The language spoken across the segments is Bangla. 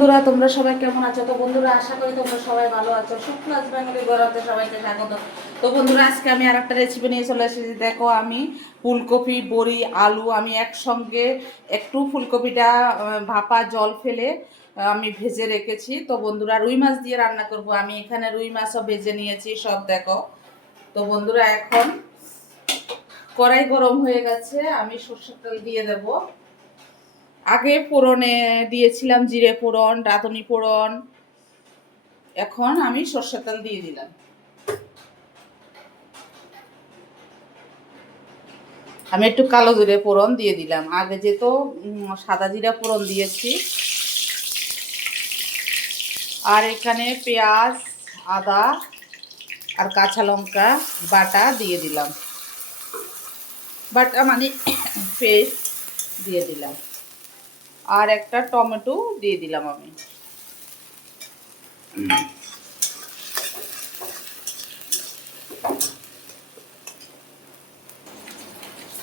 বন্ধুরা, তোমরা সবাই কেমন আছো? তো বন্ধুরা, আশা করি তোমরা সবাই ভালো আছো। শুক্লাস বেঙ্গলি গড়াতে সবাইকে স্বাগত। তো বন্ধুরা, আজকে আমি আর একটা রেসিপি নিয়ে চলে এসেছি। দেখো, আমি ফুলকপি, বড়ি, আলু, আমি একসঙ্গে একটু ফুলকপিটা ভাপা, জল ফেলে আমি ভেজে রেখেছি। তো বন্ধুরা, রুই মাছ দিয়ে রান্না করব। আমি এখানে রুই মাছও ভেজে নিয়েছি, সব দেখো। তো বন্ধুরা, এখন কড়াই গরম হয়ে গেছে, আমি সর্ষের তেল দিয়ে দেবো। আগে ফোড়নে দিয়েছিলাম জিরে ফোড়ন রাঁধুনি ফোড়ন এখন আমি সর্ষের তেল দিয়ে দিলাম। আমি একটু কালো জিরে ফোড়ন দিয়ে দিলাম। আগে যেহেতু সাদা জিরা ফোড়ন দিয়েছি। আর এখানে পেঁয়াজ, আদা আর কাঁচা লঙ্কা বাটা দিয়ে দিলাম। বাটা মানে পেস্ট দিয়ে দিলাম। আর একটা টমেটো দিয়ে দিলাম আমি।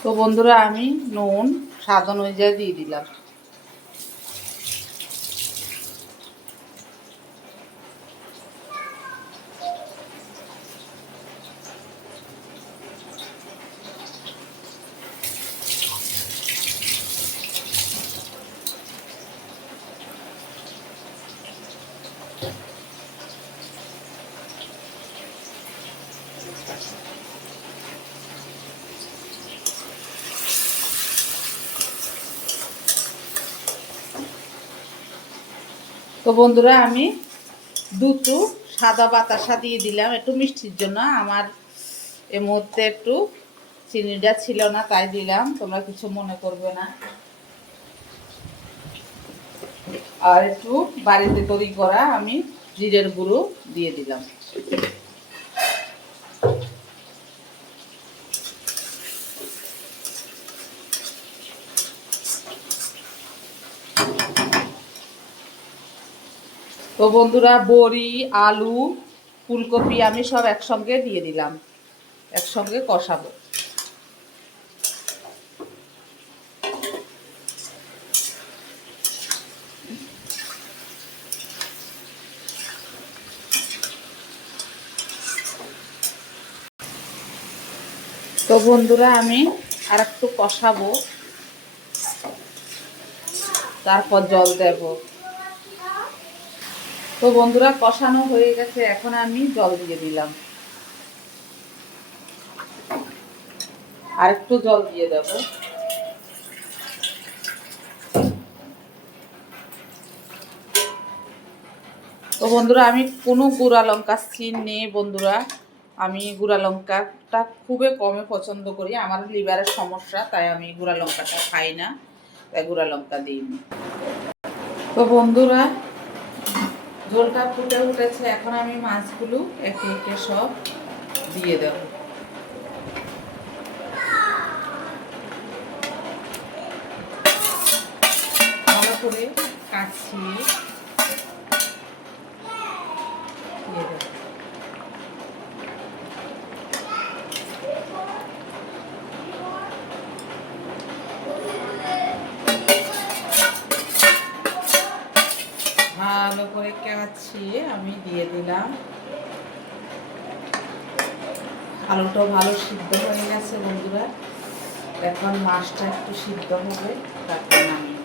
তো বন্ধুরা আমি নুন সাদা অনুযায়ী দিয়ে দিলাম। তো বন্ধুরা, আমি দুটো সাদা বাতাসা দিয়ে দিলাম, একটু মিষ্টির জন্য। আমার এর মধ্যে একটু চিনিটা ছিল না, তাই দিলাম। তোমরা কিছু মনে করবে না। আর একটু বাড়িতে তৈরি করা আমি জিরের গুঁড়ো দিয়ে দিলাম। তো বন্ধুরা, বড়ি, আলু, ফুলকপি আমি সব একসঙ্গে দিয়ে দিলাম। একসঙ্গে কষাবো। তো বন্ধুরা, আমি আর একটু কষাবো। তারপর জল দেবো। তো বন্ধুরা, কষানো হয়ে গেছে। এখন আমি জল দিয়ে দিলাম। আর একটু জল দিয়ে দেব। তো বন্ধুরা, আমি কোনো গুঁড়া লঙ্কা সিন নেই বন্ধুরা। আমি গুঁড়া লঙ্কাটা খুবই কমে পছন্দ করি। আমার লিভারের সমস্যা, তাই আমি গুঁড়া লঙ্কাটা খাই না। তাই গুঁড়া লঙ্কা দিইনি। তো বন্ধুরা ঝোলটা ফুটে উঠেছে এখন আমি মাছগুলো একে একে সব দিয়ে দেব। ভালো করে কাছিয়ে ভালো করে কাছিয়ে আমি দিয়ে দিলাম। আলুটাও ভালো সিদ্ধ হয়ে গেছে বন্ধুরা। এখন মাছটা একটু সিদ্ধ হবে, তারপর নামিয়ে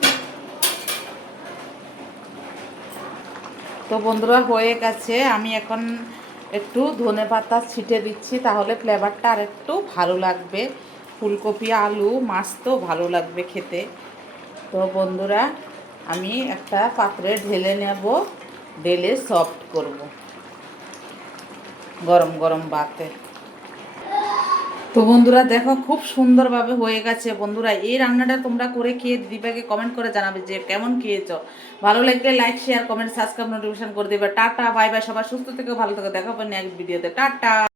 তো বন্ধুরা, হয়ে গেছে। আমি এখন একটু ধনে পাতা ছিটে দিচ্ছি, তাহলে ফ্লেভারটা আর একটু ভালো লাগবে। ফুলকপি, আলু, মাছ তো ভালো লাগবে খেতে। তো বন্ধুরা আমি একটা পাত্রে ঢেলে নেব, ঢেলে সফট করব। গরম গরম ভাতে। তো বন্ধুরা, দেখো খুব সুন্দরভাবে হয়ে গেছে। বন্ধুরা, এই রান্নাটা তোমরা করে খেয়ে দিদিভাইকে কমেন্ট করে জানাবে যে কেমন খেয়েছো। ভালো লাগলে like share comment subscribe notification করে দেবে। টাটা বাই বাই সবাই সুস্থ থেকে, ভালো থেকে। দেখাবো নেক্সট ভিডিওতে টাটা!